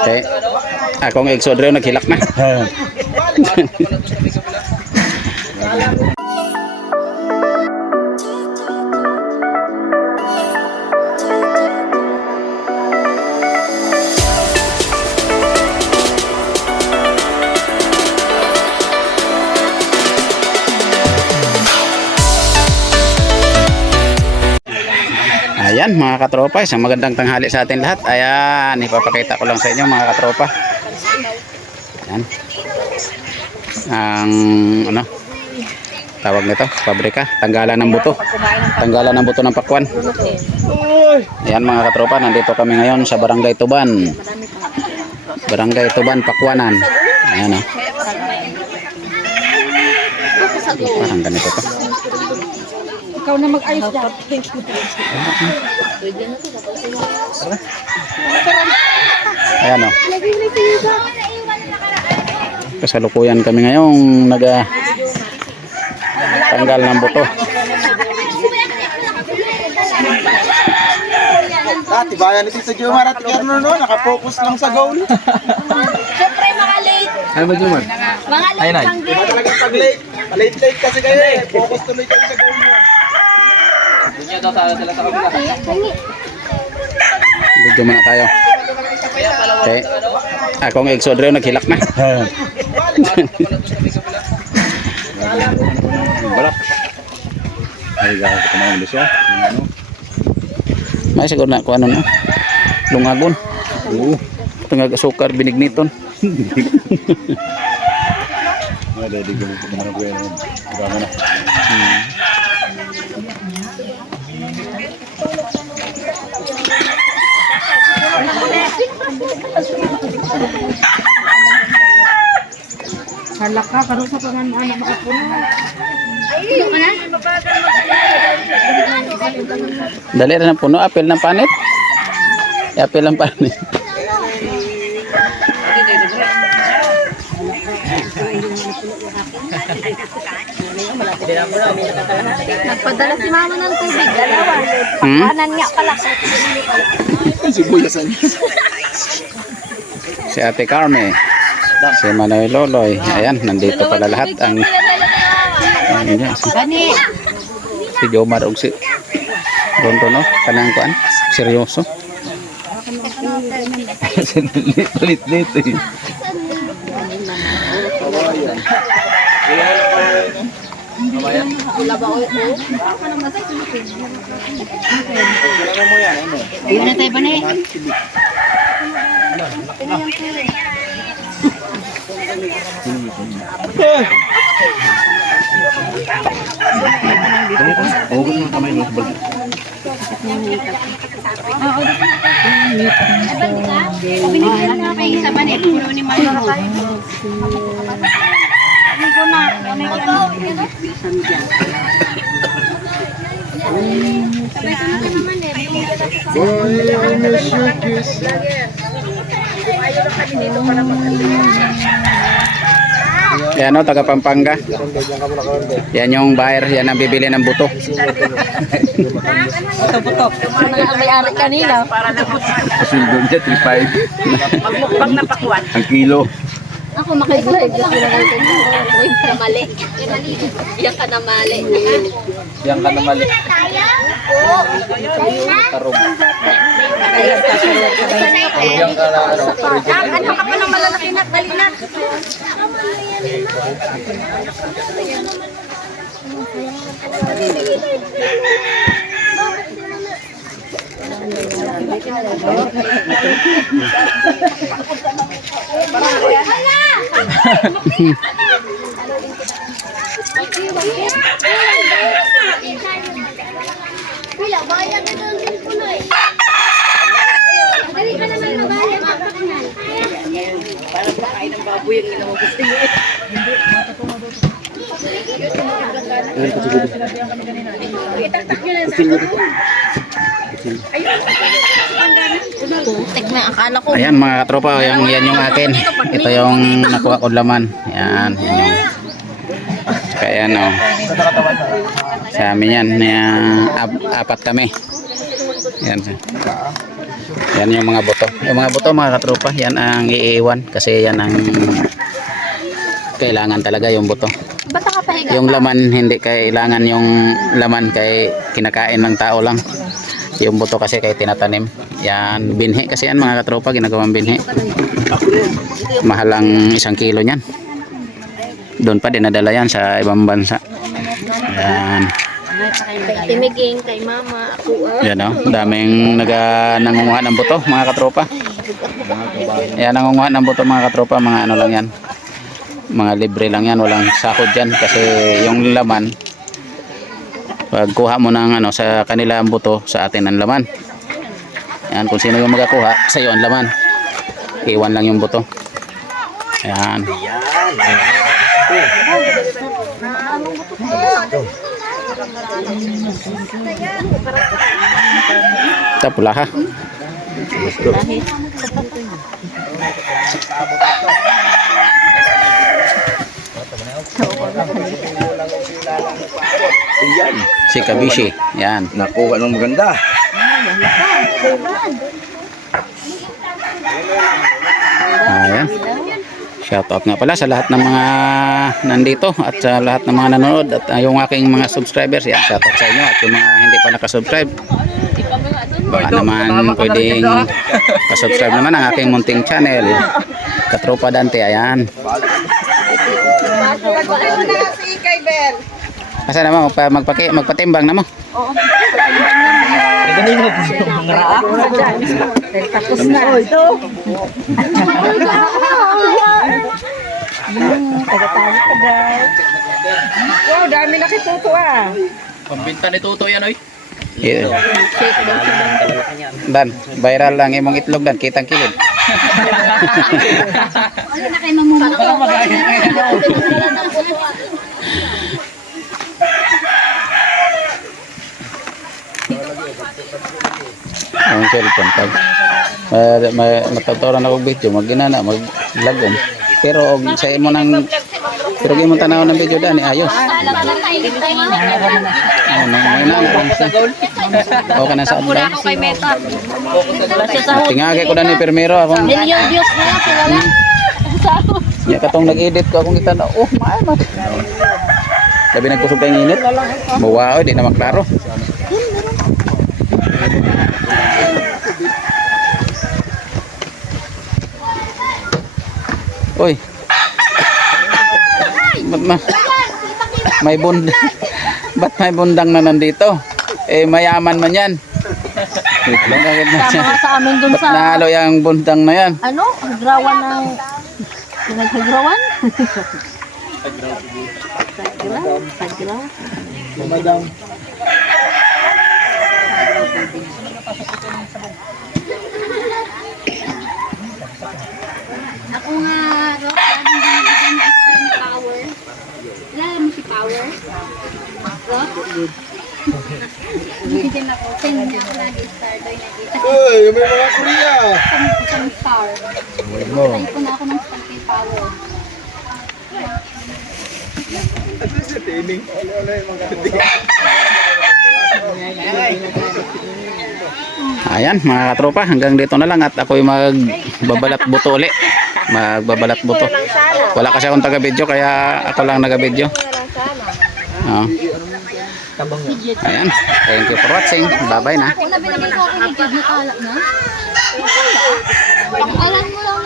Okay. Akong eksod rin naghilak na. Ayan mga katropa, isang magandang tanghali sa atin lahat. Ayan, ipapakita ko lang sa inyo mga katropa. Ayan. Ang ano tawag nito, pabrika, tanggalan ng buto. Tanggalan ng buto ng pakwan. Ayan mga katropa, nandito kami ngayon sa Barangay Tuban. Barangay Tuban, Pakwanan. Ayan o. Parang ganito to. Ikaw na mag-ayos dyan. Ayan o. Kasalukuyan kami ngayong tanggal ng buto. Tibayan ito sa Jumar at Kerno no, nakapokus lang sa goal. Siyempre mga late. Ano ba Jumar? Mga late lang din. Diba talagang pag-late? Late kasi kayo eh. Focus tuloy kayo sa goal mo. Dunya daw sila sa kabila. Video muna tayo. Okay. Akong eksod rin naghilak na. Balak. Ay gawin ko naman gusto. Ano? May siguro na kung ano no. Lungagon. Oo. Tungag sukar binigniton. Ay dede ko mo na ko yan. Gama na. Halak ka, karoon sa pangalan anak makapuno. Ay, ano? Dali rin ang puno, apel ng panit. Apel ng panit. Nagpadala si mama ng tubig, dalawa. Pagkanan nga pala. Sibuyasan. Si Ate Carme. Si Manoy Loloy. Ayan, nandito pala lahat ang Bani. si Jomar og si Rondo no, kanang kuan, seryoso. Lit eh. Ayun na tayo, Bani. Hugot mo kamay mo sa balik. Binigyan na kayo sa Bani. Puno ni Mayo. Amigo na. Yan o, taga Pampanga. Yan yung buyer, yan ang bibili ng buto. Butok. Ano ang may-ari kanila? Kasildo niya 3.5. Magmukbang na pakwan. Ang kilo. Ako makikita lang na mali. Yan ka na mali. Yan ka na mali. Tarong. Yan ka na ano. Ano ka pa ng malalaki na? Dali na. Wala, bayad na doon din po na eh. Dali ka naman na bayad. Parang nakain ng baboy ang ginawa gusto niyo. Tignan, akala ko. Ayan mga katropa, yan yung akin. Ito yung nakuha ko laman. Yan. Kaya ano, sa amin yan, apat kami. Yan. Yan yung mga buto. Yung mga buto mga katropa, yan ang iiwan kasi yan ang kailangan talaga yung buto. Ba't nakapahiga? Yung laman hindi kailangan, yung laman kay kinakain ng tao lang. Yung buto kasi kay tinatanim. Yan binhi kasi yan mga katropa, ginagawang binhi. Mahal ang 1 kilo niyan. Doon pa dinadala yan sa ibang bansa. Yan. Kay Timiging, kay Mama, ako Yan o, daming nangunguha ng buto mga katropa. Yan, nangunguha ng buto mga katropa, mga ano lang yan. Mga libre lang yan, walang sahod yan kasi yung laman pag kuha mo ng ano sa kanila ang buto, sa atin ang laman. Yan, kung sino yung magakuha, sa iyo ang laman. Iwan lang yung buto. Yan. Ito pula ha. Yan. Si Kabishi. Yan. Nakuha ng maganda. Ayan. Shoutout nga pala sa lahat ng mga nandito at sa lahat ng mga nanonood at yung aking mga subscribers. Yan, shoutout sa inyo at yung mga hindi pa nakasubscribe. Baka naman pwedeng pasubscribe naman ang aking munting channel. Katropa Dante, ayan. Asa naman, magpatimbang na mo. Tapos na. Ito. Wow, dami na kituto ah. Pambinta ni Tuto yan oy. Yeah. Dan, viral lang imong itlog dan, kitang kilid. Ano na kayo mamumuto? Ang cellphone pag mataturan ako video, magginana, maglagom. Pero og sa imo nang pero gyud mo tanaw ng video dani ayos. Okay na sa Mura advance. ako kay Meta. Tingagi ko dani permero akong Million views na yan, kilala. ya katong nag-edit ko akong kita na oh maay mat. Labi nagkusog kay init. Mawaoy di na maklaro. Uy. May ba't may bundang na nandito? Eh mayaman man yan. Sama sa amin dun Ba't sa, nahalo yung bundang na yan? ano, hagrawan ng, pinaghagrawan? Hagraw. Madam. Ako nga, Rock, laging binibigyan ng star ni Power. Wala mo si Power? Rock? Binibigyan ako. Send niya ako lagi star. Doy nakita. Uy, may mga Korea. Isang star. Patay ko na ako ng star kay Power. Tining. Ayan mga katropa, hanggang dito na lang at ako'y magbabalat buto ulit. Magbabalat buto. Wala kasi akong taga-video kaya ako lang naga-video. Ayan, thank you for watching. Bye-bye na. Ako na binigay sa akin ni Jud, nakalak na. Alam mo lang.